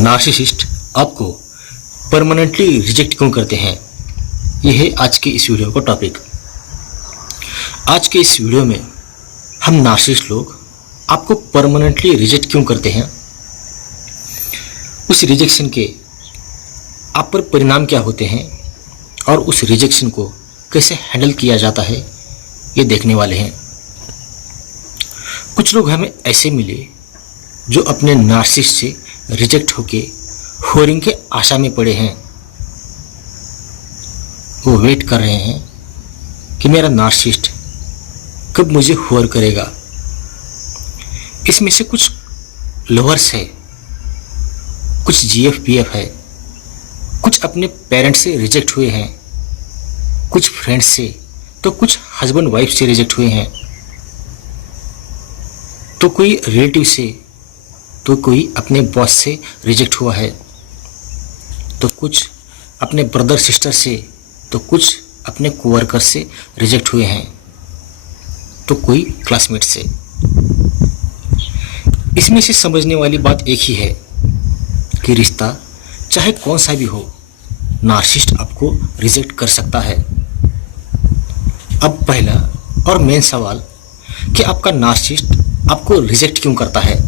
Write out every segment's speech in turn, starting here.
Narcissist आपको permanently reject क्यों करते हैं, यह है आज के इस वीडियो का टॉपिक। आज के इस वीडियो में हम नार्सिसिस्ट लोग आपको परमानेंटली रिजेक्ट क्यों करते हैं, उस रिजेक्शन के आप पर परिणाम क्या होते हैं और उस रिजेक्शन को कैसे हैंडल किया जाता है, ये देखने वाले हैं। कुछ लोग हमें ऐसे मिले जो अपने नार्सिसिस्ट से रिजेक्ट होके होरिंग के आशा में पड़े हैं। वो वेट कर रहे हैं कि मेरा नार्सिसिस्ट कब मुझे होर करेगा। इसमें से कुछ लवर्स है, कुछ जीएफ है, कुछ अपने पेरेंट्स से रिजेक्ट हुए हैं, कुछ फ्रेंड्स से, तो कुछ हस्बैंड वाइफ से रिजेक्ट हुए हैं, तो कोई रिलेटिव से, तो कोई अपने बॉस से रिजेक्ट हुआ है, तो कुछ अपने ब्रदर सिस्टर से, तो कुछ अपने कोवर्कर से रिजेक्ट हुए हैं, तो कोई क्लासमेट से। इसमें से समझने वाली बात एक ही है कि रिश्ता चाहे कौन सा भी हो, नार्सिसिस्ट आपको रिजेक्ट कर सकता है। अब पहला और मेन सवाल कि आपका नार्सिसिस्ट आपको रिजेक्ट क्यों करता है,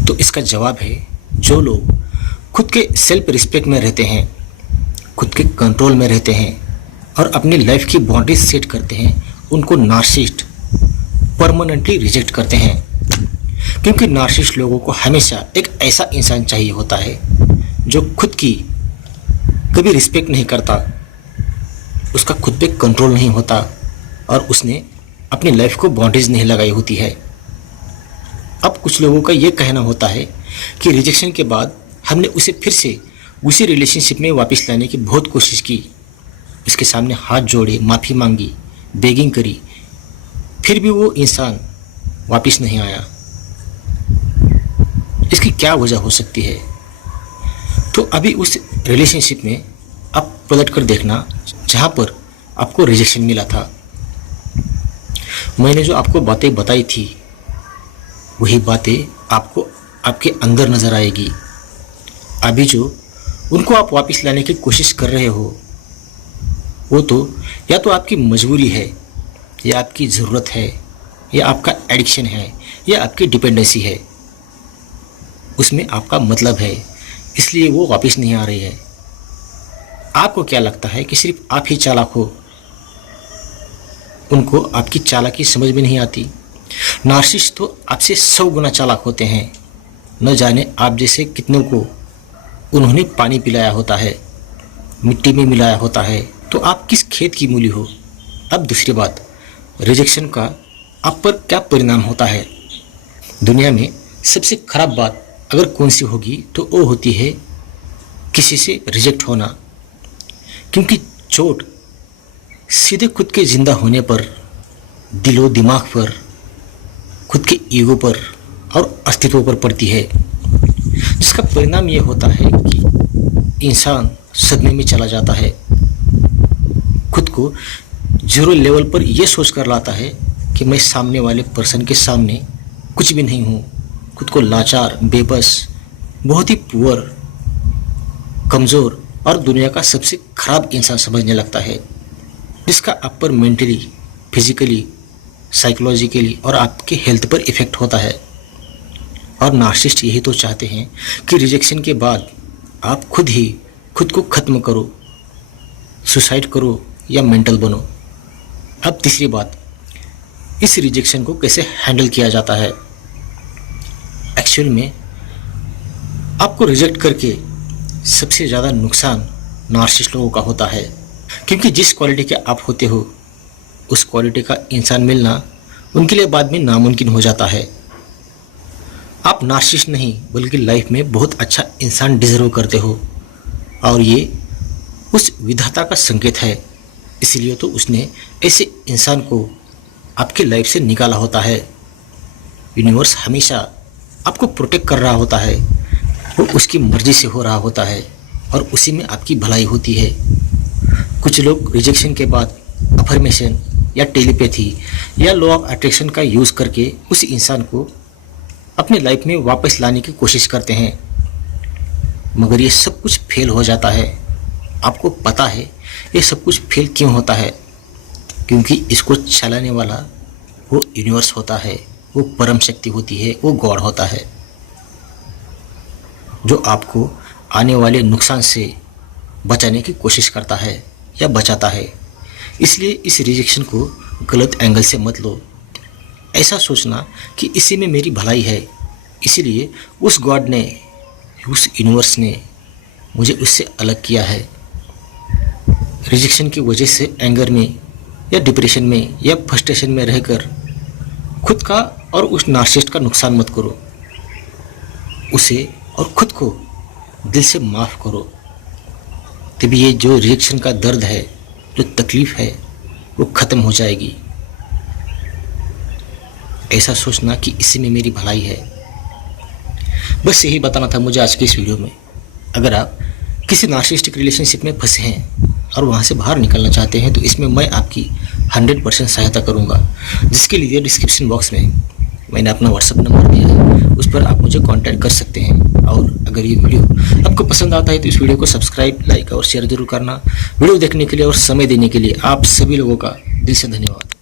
तो इसका जवाब है, जो लोग खुद के सेल्फ रिस्पेक्ट में रहते हैं, खुद के कंट्रोल में रहते हैं और अपनी लाइफ की बाउंड्रीज सेट करते हैं, उनको नार्सिसिस्ट परमानेंटली रिजेक्ट करते हैं। क्योंकि नार्सिसिस्ट लोगों को हमेशा एक ऐसा इंसान चाहिए होता है जो खुद की कभी रिस्पेक्ट नहीं करता, उसका खुद पे कंट्रोल नहीं होता और उसने अपनी लाइफ को बाउंड्रीज नहीं लगाई होती है। अब कुछ लोगों का ये कहना होता है कि रिजेक्शन के बाद हमने उसे फिर से उसी रिलेशनशिप में वापस लाने की बहुत कोशिश की, उसके सामने हाथ जोड़े, माफ़ी मांगी, बेगिंग करी, फिर भी वो इंसान वापस नहीं आया। इसकी क्या वजह हो सकती है? तो अभी उस रिलेशनशिप में आप पलट कर देखना जहाँ पर आपको रिजेक्शन मिला था। मैंने जो आपको बातें बताई थी वही बातें आपको आपके अंदर नज़र आएगी। अभी जो उनको आप वापस लाने की कोशिश कर रहे हो, वो तो या तो आपकी मजबूरी है, या आपकी ज़रूरत है, या आपका एडिक्शन है, या आपकी डिपेंडेंसी है। उसमें आपका मतलब है, इसलिए वो वापस नहीं आ रही है। आपको क्या लगता है कि सिर्फ आप ही चालाक हो? उनको आपकी चालाकी समझ में नहीं आती। नार्सिसिस्ट तो आपसे 100 गुना चालाक होते हैं। न जाने आप जैसे कितनों को उन्होंने पानी पिलाया होता है, मिट्टी में मिलाया होता है, तो आप किस खेत की मूली हो। अब दूसरी बात, रिजेक्शन का आप पर क्या परिणाम होता है। दुनिया में सबसे खराब बात अगर कौन सी होगी तो वो होती है किसी से रिजेक्ट होना। क्योंकि चोट सीधे खुद के ज़िंदा होने पर, दिलो दिमाग पर, खुद के ईगो पर और अस्तित्व पर पड़ती है, जिसका परिणाम ये होता है कि इंसान सदमे में चला जाता है, खुद को जीरो लेवल पर यह सोच कर लाता है कि मैं सामने वाले पर्सन के सामने कुछ भी नहीं हूँ, खुद को लाचार, बेबस, बहुत ही पुअर, कमज़ोर और दुनिया का सबसे खराब इंसान समझने लगता है, जिसका आप पर मेंटली, फिजिकली, साइकोलॉजिकली और आपके हेल्थ पर इफ़ेक्ट होता है। और नार्सिसिस्ट यही तो चाहते हैं कि रिजेक्शन के बाद आप खुद ही खुद को ख़त्म करो, सुसाइड करो या मेंटल बनो। अब तीसरी बात, इस रिजेक्शन को कैसे हैंडल किया जाता है। एक्चुअल में आपको रिजेक्ट करके सबसे ज़्यादा नुकसान नार्सिसिस्ट लोगों का होता है। क्योंकि जिस क्वालिटी के आप होते हो, उस क्वालिटी का इंसान मिलना उनके लिए बाद में नामुमकिन हो जाता है। आप नार्सिसिस्ट नहीं बल्कि लाइफ में बहुत अच्छा इंसान डिजर्व करते हो, और ये उस विधाता का संकेत है। इसलिए तो उसने ऐसे इंसान को आपकी लाइफ से निकाला होता है। यूनिवर्स हमेशा आपको प्रोटेक्ट कर रहा होता है, वो उसकी मर्जी से हो रहा होता है और उसी में आपकी भलाई होती है। कुछ लोग रिजेक्शन के बाद अफर्मेशन या टेलीपैथी या लॉ ऑफ अट्रैक्शन का यूज़ करके उस इंसान को अपने लाइफ में वापस लाने की कोशिश करते हैं, मगर ये सब कुछ फेल हो जाता है। आपको पता है ये सब कुछ फेल क्यों होता है? क्योंकि इसको चलाने वाला वो यूनिवर्स होता है, वो परम शक्ति होती है, वो गॉड होता है, जो आपको आने वाले नुकसान से बचाने की कोशिश करता है या बचाता है। इसलिए इस रिजेक्शन को गलत एंगल से मत लो। ऐसा सोचना कि इसी में मेरी भलाई है, इसीलिए उस गॉड ने, उस यूनिवर्स ने मुझे उससे अलग किया है। रिजेक्शन की वजह से एंगर में या डिप्रेशन में या फ्रस्ट्रेशन में रहकर खुद का और उस नार्सिसिस्ट का नुकसान मत करो। उसे और खुद को दिल से माफ़ करो, तभी ये जो रिजेक्शन का दर्द है, जो तकलीफ़ है, वो ख़त्म हो जाएगी। ऐसा सोचना कि इसी में मेरी भलाई है। बस यही बताना था मुझे आज की इस वीडियो में। अगर आप किसी नार्सिसिस्टिक रिलेशनशिप में फंसे हैं और वहाँ से बाहर निकलना चाहते हैं तो इसमें मैं आपकी 100% सहायता करूँगा, जिसके लिए डिस्क्रिप्शन बॉक्स में मैंने अपना व्हाट्सअप नंबर दिया है, उस पर आप मुझे कांटेक्ट कर सकते हैं। और अगर ये वीडियो आपको पसंद आता है तो इस वीडियो को सब्सक्राइब, लाइक और शेयर जरूर करना। वीडियो देखने के लिए और समय देने के लिए आप सभी लोगों का दिल से धन्यवाद।